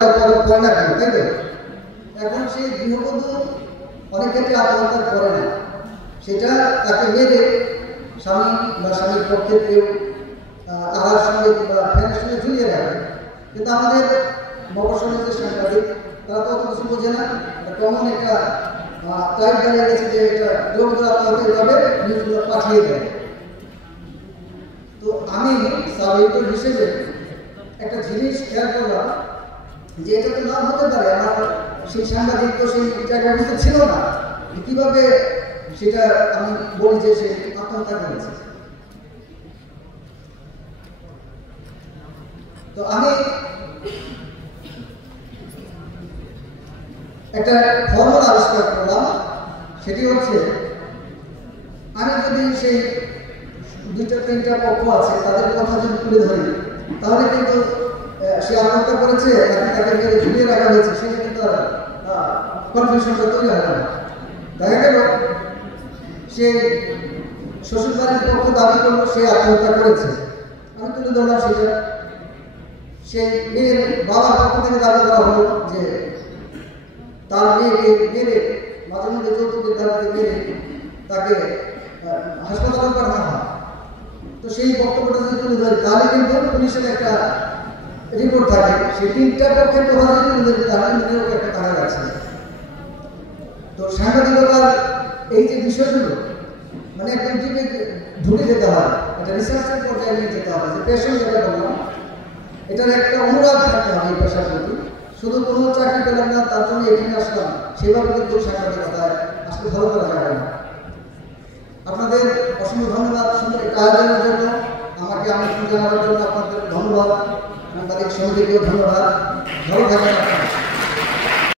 করে না কেন, তাই তো? এখন সেই গৃহবধূ অনেক ক্ষেত্রে আত্মহত্যা করে না, সেটা তাকে মেরে স্বামী বা স্বামীর পক্ষে কেউ আলার সঙ্গে কিংবা ফ্যানের সঙ্গে ঝুলিয়ে রাখে। কিন্তু আমাদের মফস্বলের যে সাংবাদিক তারা তো অত কিছু বোঝে না, কমন একটা টাইপ দাঁড়িয়ে গেছে যে এটা গৃহবধূ আত্মহত্যা এভাবে নিউজগুলো পাঠিয়ে দেয়। তো আমি সাব এডিটর হিসেবে একটা জিনিস খেয়াল করলাম যে এটা তো নাম হতে পারে, আমার সেই সাংবাদিক তো সেই জায়গার মধ্যে ছিল না, কিভাবে সেটা আমি বলি যে সে আত্মহত্যা করেছে। তো আমি একটা ফর্মুলা আবিষ্কার করলাম, সেটি হচ্ছে আমি যদি সেই দুইটা তিনটা পক্ষ আছে তাদের কথা যদি তুলে ধরি, তাহলে কিন্তু সে আত্মহত্যা করেছে নাকি তাকে মেরে ঝুলিয়ে রাখা হয়েছে সেটা কিন্তু আর কনফিউশনটা তৈরি হবে না। দেখা গেল সে শ্বশুরবাড়ির পক্ষ দাবি করলো সে আত্মহত্যা করেছে, আমি তুলে ধরলাম সেটা। সেই মেয়ের বাবার পক্ষ থেকে দাবি করা হলো যে তার মেয়েকে মেরে মাঝে মধ্যে যৌতুকের দাবিতে মেরে তাকে হাসপাতালে পাঠানো হয়। তো সেই বক্তব্যটা যদি তুলে ধরে তাহলে কিন্তু পুলিশের একটা রিপোর্ট থাকে, সেই তিনটা পক্ষের কথা যদি তুলে ধরে তাহলে নিজের একটা তারা আছে। তো সাংবাদিকতার এই যে বিষয়গুলো মানে একটা ডিপে ঢুকে যেতে হয়, একটা রিসার্চের পর্যায়ে নিয়ে যেতে হবে, যে পেশন যেটা বললাম এটার একটা অনুরাগ থাকতে হবে এই পেশার প্রতি। শুধু কোনো চাকরি পেলাম না তার জন্য এখানে আসলাম সেভাবে কিন্তু সাংবাদিকতায় আজকে ভালো করা যাবে না। আপনাদের অসংখ্য ধন্যবাদ সুন্দর একটা আয়োজনের জন্য, আমাকে আমন্ত্রণ জানানোর জন্য আপনাদের ধন্যবাদ, সাংবাদিক সমিতিকেও ধন্যবাদ। ভালো থাকবেন।